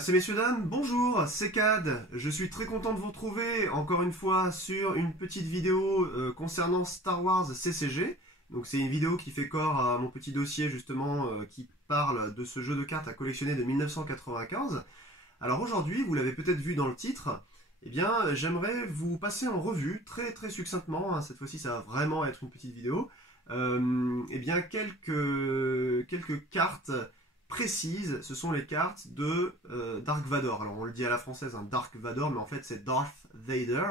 Mesdames, Messieurs, dames, bonjour, c'est Cad. Je suis très content de vous retrouver encore une fois sur une petite vidéo concernant Star Wars CCG. Donc c'est une vidéo qui fait corps à mon petit dossier justement qui parle de ce jeu de cartes à collectionner de 1995. Alors aujourd'hui, vous l'avez peut-être vu dans le titre, eh bien j'aimerais vous passer en revue très succinctement, hein, cette fois-ci ça va vraiment être une petite vidéo, eh bien quelques cartes précises. Ce sont les cartes de Dark Vador. Alors on le dit à la française, hein, Dark Vador, mais en fait c'est Darth Vader.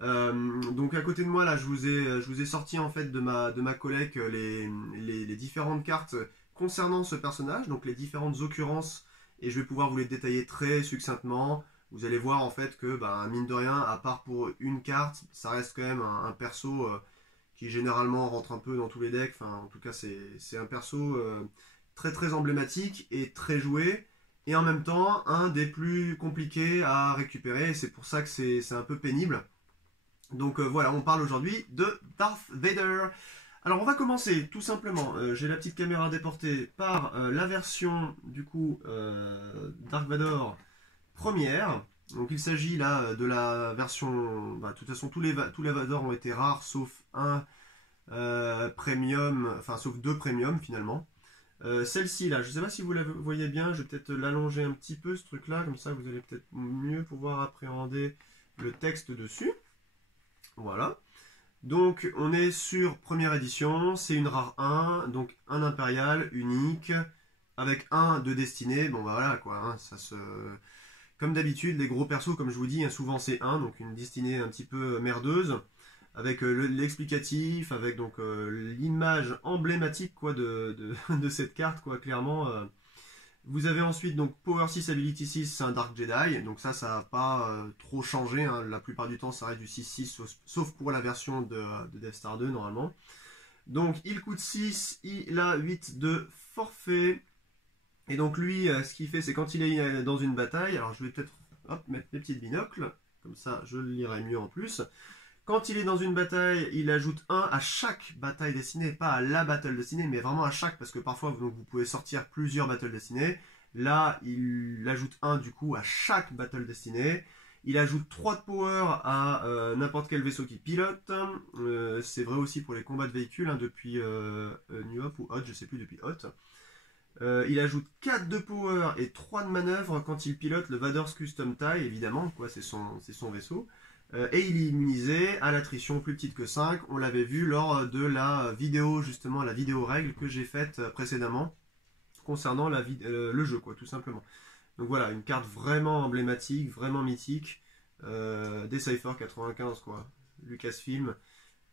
Donc à côté de moi là, je vous ai sorti en fait de ma collecte les différentes cartes concernant ce personnage, donc les différentes occurrences, et je vais pouvoir vous les détailler très succinctement. Vous allez voir en fait que mine de rien, à part pour une carte, ça reste quand même un perso qui généralement rentre un peu dans tous les decks. Enfin en tout cas c'est un perso très emblématique et très joué, et en même temps un des plus compliqués à récupérer, et c'est pour ça que c'est un peu pénible. Donc voilà, on parle aujourd'hui de Darth Vader. Alors on va commencer tout simplement, j'ai la petite caméra déportée, par la version du coup Dark Vador première. Donc il s'agit là de la version, de toute façon tous les Vador ont été rares sauf un premium, enfin sauf deux premium finalement. Celle-ci là, je ne sais pas si vous la voyez bien, je vais peut-être l'allonger un petit peu ce truc là, comme ça vous allez peut-être mieux pouvoir appréhender le texte dessus. Voilà. Donc on est sur première édition, c'est une rare 1, donc un impérial unique, avec un de destinée. Bon voilà quoi, hein, ça se... Comme d'habitude, les gros persos, comme je vous dis, hein, souvent c'est un, donc une destinée un petit peu merdeuse, avec l'explicatif, avec donc l'image emblématique quoi de cette carte quoi, clairement. Vous avez ensuite donc Power 6 Ability 6, c'est un Dark Jedi, donc ça n'a pas trop changé, hein. La plupart du temps ça reste du 6-6, sauf pour la version de Death Star 2 normalement. Donc il coûte 6, il a 8 de forfait, et donc lui ce qu'il fait c'est quand il est dans une bataille, alors je vais peut-être mettre mes petits binocles, comme ça je le lirai mieux en plus. Quand il est dans une bataille, il ajoute 1 à chaque bataille destinée, pas à la battle destinée, mais vraiment à chaque, parce que parfois donc, vous pouvez sortir plusieurs battles destinées. Là, il ajoute 1 du coup à chaque battle destinée. Il ajoute 3 de power à n'importe quel vaisseau qu'il pilote. C'est vrai aussi pour les combats de véhicules, hein, depuis New Hope ou Hoth, je sais plus, depuis Hoth. Il ajoute 4 de power et 3 de manœuvre quand il pilote le Vador's Custom TIE, évidemment, quoi, c'est son vaisseau. Et il est immunisé à l'attrition plus petite que 5, on l'avait vu lors de la vidéo, justement la vidéo règle que j'ai faite précédemment, concernant le jeu, quoi, tout simplement. Donc voilà, une carte vraiment emblématique, vraiment mythique, Decipher 95, quoi, Lucasfilm,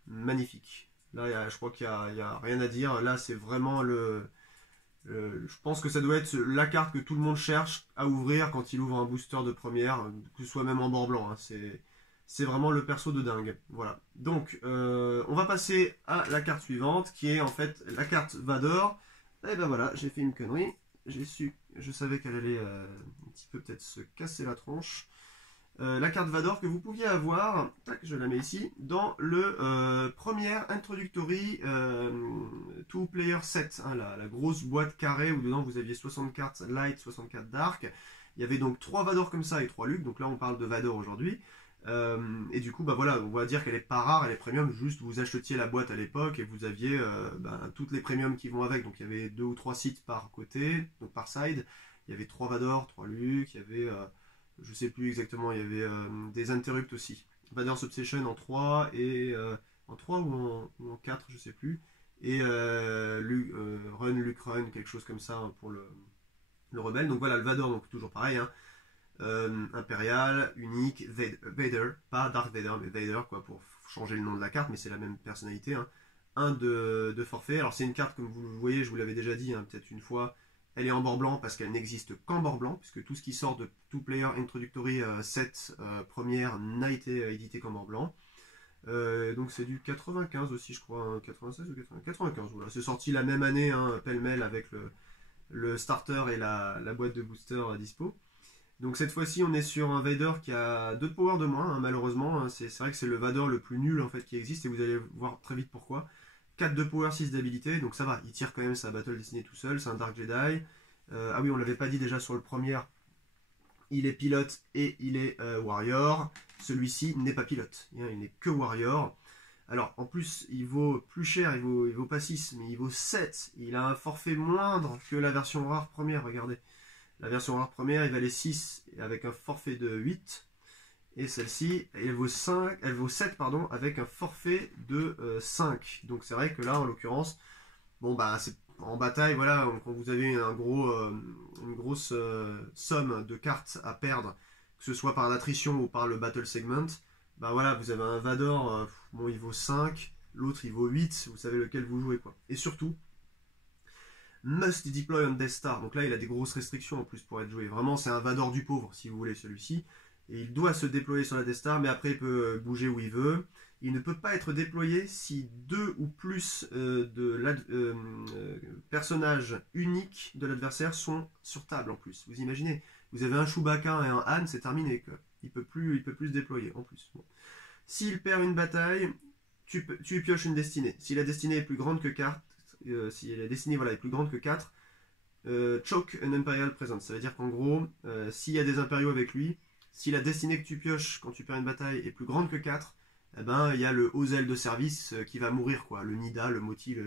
magnifique. Là, je crois qu'il n'y a rien à dire, là c'est vraiment je pense que ça doit être la carte que tout le monde cherche à ouvrir quand il ouvre un booster de première, que ce soit même en bord blanc, hein, c'est vraiment le perso de dingue. Voilà. Donc, on va passer à la carte suivante, qui est en fait la carte Vador. Et ben voilà, j'ai fait une connerie. Je savais qu'elle allait un petit peu peut-être se casser la tronche. La carte Vador que vous pouviez avoir, tac, je la mets ici, dans le premier Introductory 2-player set, hein, la grosse boîte carrée où dedans vous aviez 60 cartes Light, 64 Dark. Il y avait donc 3 Vador comme ça et 3 Luke, donc là on parle de Vador aujourd'hui. Et du coup, voilà, on va dire qu'elle est pas rare, elle est premium, juste vous achetiez la boîte à l'époque et vous aviez toutes les premiums qui vont avec. Donc il y avait 2 ou 3 sites par côté, donc par side. Il y avait 3 Vador, 3 Luke, il y avait, je sais plus exactement, il y avait des Interrupt aussi. Vador's Obsession en 3, et en 3 ou en 4, je sais plus. Et Luke Run, quelque chose comme ça, hein, pour le rebelle. Donc voilà, le Vador, donc toujours pareil, hein. Impérial, unique, Vader, pas Darth Vader, mais Vader, quoi, pour changer le nom de la carte, mais c'est la même personnalité, hein. Un de forfait. Alors c'est une carte, comme vous le voyez, je vous l'avais déjà dit, hein, peut-être une fois, elle est en bord blanc parce qu'elle n'existe qu'en bord blanc, puisque tout ce qui sort de 2-player Introductory 7 première n'a été édité qu'en bord blanc. Donc c'est du 95 aussi, je crois, hein, 96 ou 95, voilà. C'est sorti la même année, hein, pêle-mêle, avec le starter et la boîte de booster à dispo. Donc cette fois-ci on est sur un Vader qui a 2 de power de moins, hein, malheureusement. C'est vrai que c'est le Vader le plus nul en fait qui existe, et vous allez voir très vite pourquoi. 4 de power, 6 d'habilité, donc ça va, il tire quand même sa battle destinée tout seul, c'est un Dark Jedi. Ah oui, on l'avait pas dit déjà sur le premier, il est pilote et il est warrior. Celui-ci n'est pas pilote, il n'est que warrior. Alors en plus il vaut plus cher, il vaut pas 6 mais il vaut 7. Il a un forfait moindre que la version rare première, regardez. La version rare première il valait 6 avec un forfait de 8. Et celle-ci elle vaut 7 pardon, avec un forfait de 5. Donc c'est vrai que là en l'occurrence, bon bah c'est en bataille, voilà, quand vous avez une grosse somme de cartes à perdre, que ce soit par l'attrition ou par le battle segment, bah voilà, vous avez un Vador, bon il vaut 5, l'autre il vaut 8, vous savez lequel vous jouez quoi. Et surtout, must deploy on Death Star, donc là il a des grosses restrictions en plus pour être joué. Vraiment c'est un Vador du pauvre si vous voulez celui-ci. Et il doit se déployer sur la Death Star, mais après il peut bouger où il veut. Il ne peut pas être déployé si 2 ou plus personnages uniques de l'adversaire sont sur table en plus. Vous imaginez, vous avez un Chewbacca et un Han, c'est terminé quoi. Il peut plus se déployer en plus. Bon. S'il perd une bataille, tu pioches une destinée. Si la destinée est plus grande que 4, si la destinée voilà, est plus grande que 4, choke an Imperial Presence. Ça veut dire qu'en gros, s'il y a des impériaux avec lui, si la destinée que tu pioches quand tu perds une bataille est plus grande que 4, eh ben, il y a le Ozel de service qui va mourir, quoi. Le Nida, le Moti,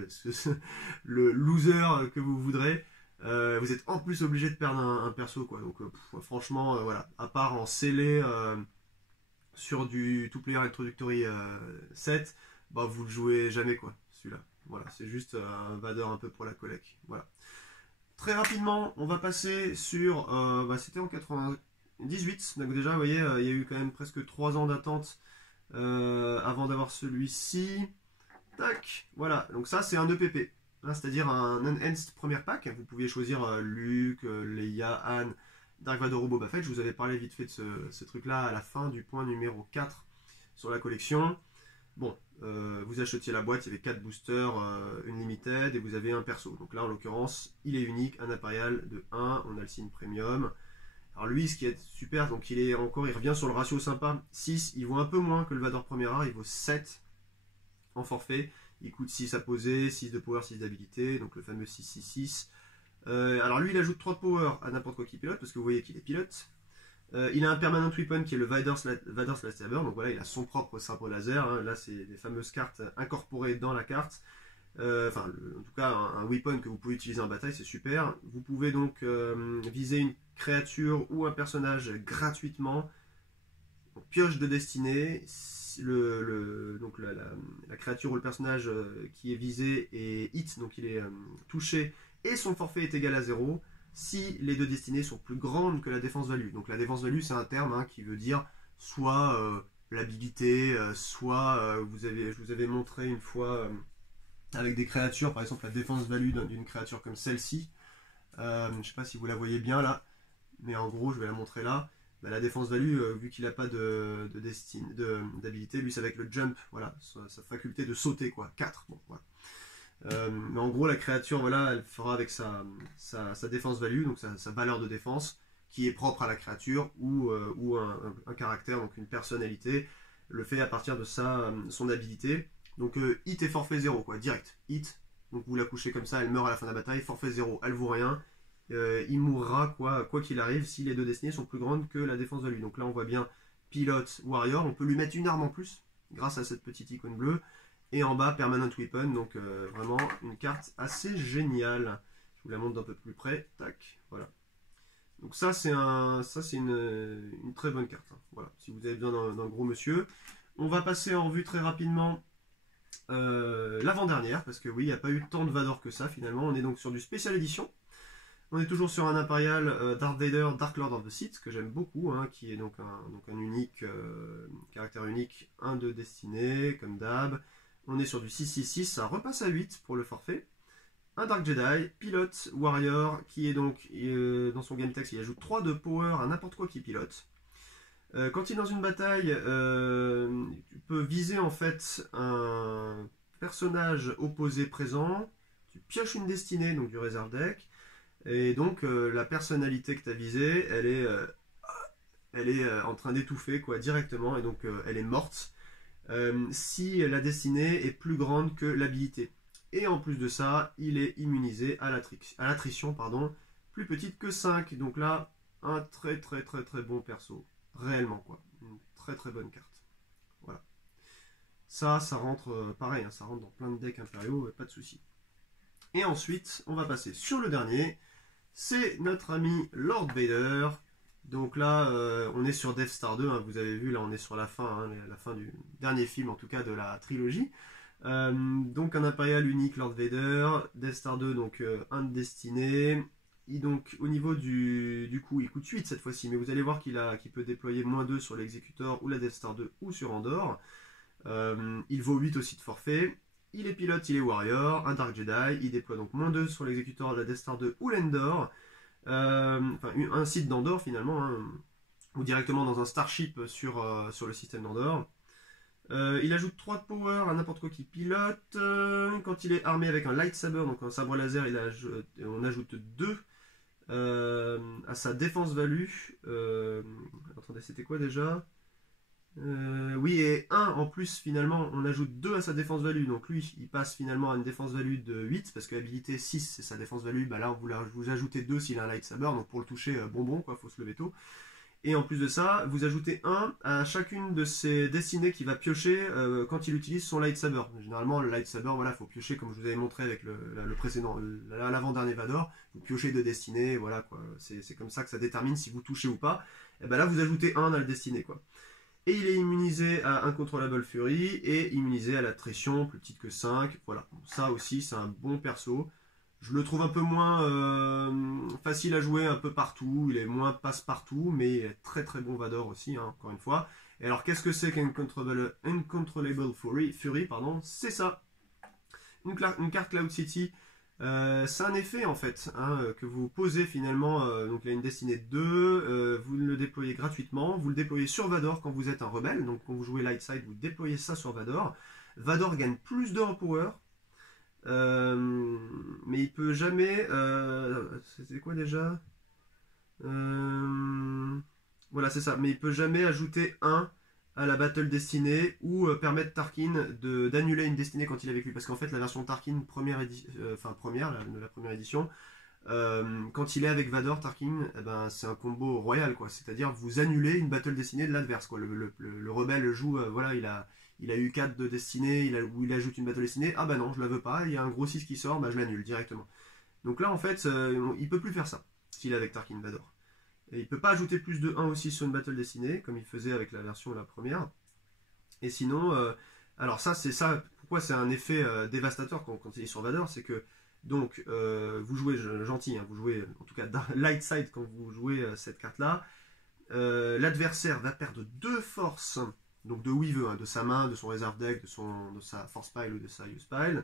le loser que vous voudrez. Vous êtes en plus obligé de perdre un perso, quoi. Donc, franchement, voilà. À part en scellé sur du Two Player Introductory 7, bah, vous le jouez jamais, quoi, celui-là. Voilà, c'est juste un Vador un peu pour la collecte. Voilà. Très rapidement, on va passer sur... c'était en 98, donc déjà, vous voyez, il y a eu quand même presque 3 ans d'attente avant d'avoir celui-ci. Tac, voilà, donc ça c'est un EPP, hein, c'est-à-dire un Enhanced première pack. Vous pouviez choisir Luke, Leia, Han, Dark Vador ou Boba Fett. Je vous avais parlé vite fait de ce truc-là à la fin du point numéro 4 sur la collection. Bon, vous achetiez la boîte, il y avait 4 boosters unlimited et vous avez un perso. Donc là en l'occurrence, il est unique, un impérial de 1, on a le signe premium. Alors lui, ce qui est super, donc il revient sur le ratio sympa, 6, il vaut un peu moins que le Vador premier rare, il vaut 7 en forfait, il coûte 6 à poser, 6 de power, 6 d'habilité, donc le fameux 666. Alors lui, il ajoute 3 de power à n'importe quoi qui pilote, parce que vous voyez qu'il est pilote. Il a un permanent weapon qui est le Vador's Lightsaber, donc voilà, il a son propre sabre laser, hein. Là c'est des fameuses cartes incorporées dans la carte. En tout cas un weapon que vous pouvez utiliser en bataille, c'est super. Vous pouvez donc viser une créature ou un personnage gratuitement. Donc, pioche de destinée, donc la créature ou le personnage qui est visé est hit, donc il est touché et son forfait est égal à 0 si les deux destinées sont plus grandes que la défense value. Donc la défense value c'est un terme hein, qui veut dire soit l'habilité, soit je vous avais montré une fois avec des créatures, par exemple la défense value d'une créature comme celle-ci. Je ne sais pas si vous la voyez bien là, mais en gros je vais la montrer là. Bah, la défense value, vu qu'il n'a pas d'habilité, lui c'est avec le jump, voilà, sa faculté de sauter quoi, 4. Bon, voilà. Mais en gros la créature, voilà, elle fera avec sa défense value, donc sa valeur de défense, qui est propre à la créature, ou un caractère, donc une personnalité, le fait à partir de son habilité. Donc hit et forfait 0 quoi, direct, hit, donc vous la couchez comme ça, elle meurt à la fin de la bataille, forfait 0, elle vaut rien, il mourra quoi qu'il arrive si les deux destinées sont plus grandes que la défense de lui. Donc là on voit bien pilote, warrior, on peut lui mettre une arme en plus, grâce à cette petite icône bleue, et en bas permanent weapon, donc vraiment une carte assez géniale. Je vous la montre d'un peu plus près, tac, voilà. Donc ça c'est une très bonne carte, hein. Voilà, si vous avez besoin d'un gros monsieur. On va passer en revue très rapidement l'avant-dernière, parce que oui, il n'y a pas eu tant de Vador que ça finalement. On est donc sur du spécial édition. On est toujours sur un impérial Darth Vader, Dark Lord of the Sith, que j'aime beaucoup, hein, qui est donc un unique, caractère unique, 1 de destinée, comme d'hab. On est sur du 666, ça repasse à 8 pour le forfait. Un Dark Jedi, pilote, warrior, qui est donc, dans son game text, il ajoute 3 de power à n'importe quoi qui pilote. Quand il est dans une bataille, tu peux viser en fait un personnage opposé présent, tu pioches une destinée, donc du reserve deck, et donc la personnalité que tu as visée, elle est en train d'étouffer quoi directement, et donc elle est morte si la destinée est plus grande que l'habilité. Et en plus de ça, il est immunisé à l'attrition, plus petite que 5. Donc là, un très bon perso. Réellement quoi. Une très bonne carte. Voilà. Ça rentre pareil, hein, ça rentre dans plein de decks impériaux, pas de souci. Et ensuite, on va passer sur le dernier. C'est notre ami Lord Vader. Donc là, on est sur Death Star 2, hein, vous avez vu, là on est sur la fin, hein, la fin du dernier film, en tout cas de la trilogie. Donc un impérial unique Lord Vader, Death Star 2, donc un de destiné. Donc au niveau du coup, il coûte 8 cette fois-ci, mais vous allez voir qu'il peut déployer -2 sur l'exécuteur ou la Death Star 2 ou sur Andorre. Il vaut 8 aussi de forfait. Il est pilote, il est warrior, un Dark Jedi. Il déploie donc -2 sur l'exécuteur de la Death Star 2 ou l'Endor. Enfin, un site d'Andorre finalement, hein, ou directement dans un Starship sur le système d'Andorre. Il ajoute 3 de power à n'importe quoi qui pilote. Quand il est armé avec un lightsaber, donc un sabre laser, on ajoute 2 à sa défense value. Attendez, c'était quoi déjà? Oui, et 1 en plus, finalement, on ajoute 2 à sa défense value. Donc lui, il passe finalement à une défense value de 8, parce que habilité 6, c'est sa défense value. Bah là, vous ajoutez 2 s'il a un lightsaber, donc pour le toucher, bonbon, quoi, faut se lever tôt. Et en plus de ça, vous ajoutez 1 à chacune de ses destinées qu'il va piocher quand il utilise son lightsaber. Généralement, le lightsaber, voilà, faut piocher, comme je vous avais montré avec le précédent, l'avant-dernier Vador. Vous piochez 2 destinées, voilà, quoi. C'est comme ça que ça détermine si vous touchez ou pas. Et ben là, vous ajoutez 1 à la destinée, quoi. Et il est immunisé à Uncontrollable Fury et immunisé à l'attrition, plus petite que 5. Voilà, ça aussi c'est un bon perso. Je le trouve un peu moins facile à jouer un peu partout, il est moins passe-partout, mais il est très bon Vador aussi, hein, encore une fois. Et alors qu'est-ce que c'est qu'Uncontrollable Fury, pardon, c'est ça. Une carte Cloud City. C'est un effet en fait hein, que vous posez finalement, donc il y a une destinée de 2, vous le déployez gratuitement, vous le déployez sur Vador quand vous êtes un rebelle, donc quand vous jouez Lightside vous déployez ça sur Vador. Vador gagne plus de en power, mais il peut jamais, c'était quoi déjà voilà c'est ça, mais il peut jamais ajouter 1 à la Battle Destinée ou permettre Tarkin d'annuler une destinée quand il est avec lui. Parce qu'en fait, la version Tarkin première la première édition, quand il est avec Vador, Tarkin, eh ben, c'est un combo royal, quoi. C'est-à-dire vous annulez une Battle Destinée de l'adverse, quoi. Le rebelle joue, voilà, il a eu 4 de destinée, il ajoute une Battle Destinée, ah bah non, je la veux pas, il y a un gros 6 qui sort, bah je l'annule directement. Donc là, en fait, il peut plus faire ça, s'il est avec Tarkin Vador. Et il peut pas ajouter plus de 1 aussi sur une Battle Destinée, comme il faisait avec la version la première. Et sinon, alors ça, c'est ça, pourquoi c'est un effet dévastateur quand il est sur Vador, c'est que, donc, vous jouez, gentil, hein, vous jouez, en tout cas, light side quand vous jouez cette carte-là, l'adversaire va perdre 2 forces, donc de où il veut, hein, de sa main, de son reserve deck, de sa force pile ou de sa use pile,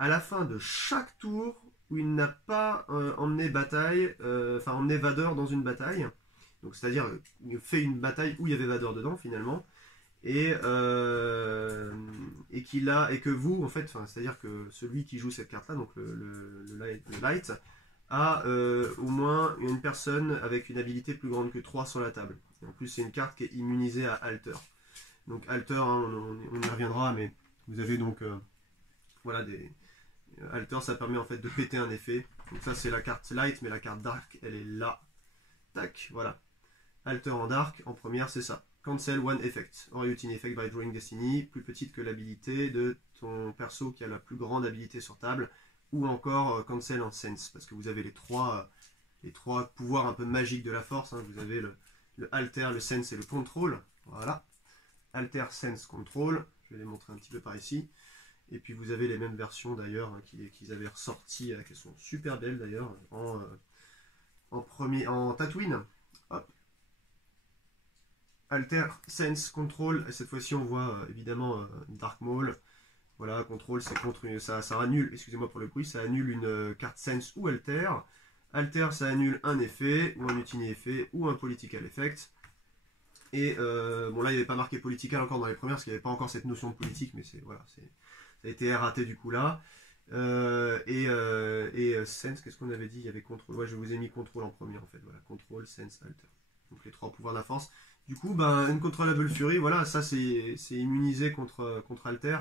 à la fin de chaque tour, où il n'a pas emmené Vador dans une bataille. Donc c'est-à-dire il fait une bataille où il y avait Vador dedans finalement. Et que vous, en fait, c'est-à-dire que celui qui joue cette carte-là, donc le light, a au moins une personne avec une habilité plus grande que 3 sur la table. Et en plus, c'est une carte qui est immunisée à Alter. Donc Alter, hein, on y reviendra, mais vous avez donc voilà Alter, ça permet en fait de péter un effet. Donc ça c'est la carte light, mais la carte dark elle est là. Tac, voilà. Alter en dark, en première c'est ça. Cancel one effect. Or you effect by drawing destiny, plus petite que l'habilité de ton perso qui a la plus grande habilité sur table. Ou encore cancel en sense, parce que vous avez les trois pouvoirs un peu magiques de la force. Hein. Vous avez le alter, le sense et le control. Voilà. Alter, sense, control. Je vais les montrer un petit peu par ici. Et puis vous avez les mêmes versions d'ailleurs hein, qu'ils avaient ressorties, qui sont super belles d'ailleurs, en Tatooine. Hop. Alter, Sense, Control, et cette fois-ci on voit évidemment Dark Maul. Voilà, Control c'est contre ça annule, excusez-moi pour le bruit, ça annule une carte Sense ou Alter. Alter ça annule un effet, ou un mutiny effet, ou un political effect. Et bon là il n'y avait pas marqué political encore dans les premières, parce qu'il n'y avait pas encore cette notion de politique, mais ça a été raté du coup là. Sense, qu'est-ce qu'on avait dit? Il y avait contrôle. Ouais, je vous ai mis contrôle en premier en fait. Voilà, contrôle, sense, alter. Donc les 3 pouvoirs de la force. Du coup, Uncontrollable Fury, voilà, ça c'est immunisé contre alter.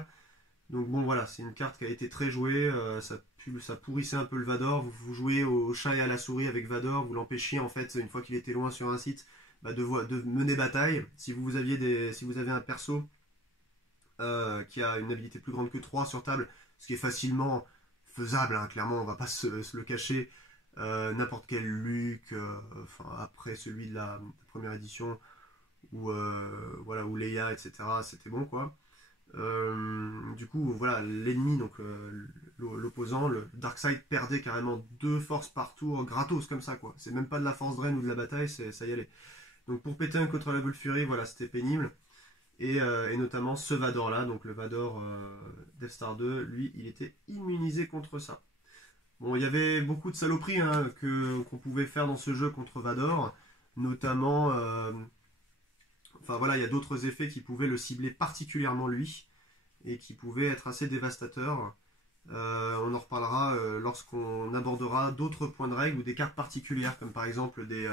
Donc bon voilà, c'est une carte qui a été très jouée, ça pourrissait un peu le Vador, vous jouez au chat et à la souris avec Vador, vous l'empêchiez en fait, une fois qu'il était loin sur un site, bah, de mener bataille. Si vous avez un perso qui a une habilité plus grande que 3 sur table, ce qui est facilement faisable, hein, clairement, on va pas se le cacher, n'importe quel Luke, enfin, après celui de la première édition, ou voilà, ou Leia, etc., c'était bon quoi. Du coup, voilà, l'ennemi, donc l'opposant, le Darkseid perdait carrément 2 forces par tour, gratos comme ça, quoi. C'est même pas de la force drain ou de la bataille, ça y allait. Donc pour péter un contre la Gold Fury, voilà, c'était pénible. Et notamment ce Vador là, donc le Vador Death Star 2, lui, il était immunisé contre ça. Bon, il y avait beaucoup de saloperies hein, qu'on pouvait faire dans ce jeu contre Vador, notamment. Enfin voilà, il y a d'autres effets qui pouvaient le cibler particulièrement lui et qui pouvaient être assez dévastateurs. On en reparlera lorsqu'on abordera d'autres points de règle ou des cartes particulières, comme par exemple des,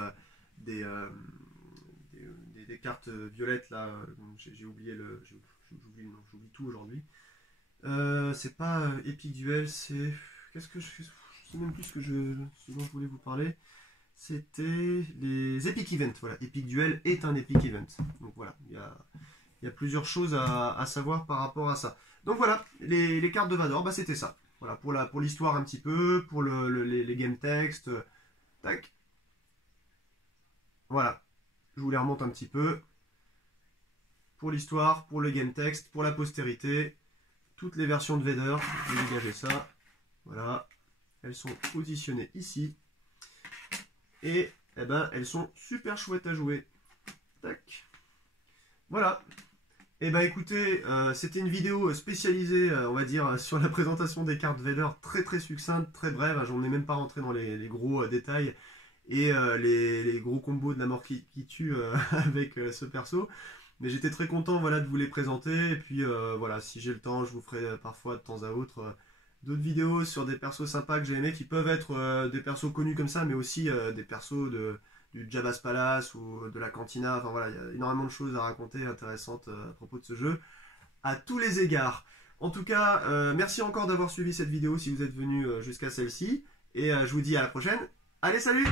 euh, des cartes violettes là. J'ai oublié j'oublie le nom, j'oublie tout aujourd'hui. C'est pas Epic Duel, c'est qu'est-ce que je sais même plus ce dont je voulais vous parler. C'était les Epic Events. Voilà, Epic Duel est un Epic Event. Donc voilà, il y a plusieurs choses à savoir par rapport à ça. Donc voilà, les cartes de Vador, bah, c'était ça. Voilà, pour l'histoire un petit peu, pour les game text. Tac. Voilà, je vous les remonte un petit peu. Pour l'histoire, pour le game text, pour la postérité, toutes les versions de Vader. Je vais dégager ça. Voilà, elles sont positionnées ici. Et eh ben, elles sont super chouettes à jouer. Tac. Voilà. Et ben écoutez, c'était une vidéo spécialisée, on va dire, sur la présentation des cartes Vader, très très succincte, très brève. J'en ai même pas rentré dans les gros détails et les gros combos de la mort qui tue avec ce perso. Mais j'étais très content voilà, de vous les présenter. Et puis voilà, si j'ai le temps, je vous ferai parfois de temps à autre d'autres vidéos sur des persos sympas que j'ai aimés, qui peuvent être des persos connus comme ça, mais aussi des persos du Jabba's Palace ou de la Cantina. Enfin voilà, il y a énormément de choses à raconter intéressantes à propos de ce jeu, à tous les égards. En tout cas, merci encore d'avoir suivi cette vidéo si vous êtes venu jusqu'à celle-ci, et je vous dis à la prochaine. Allez, salut!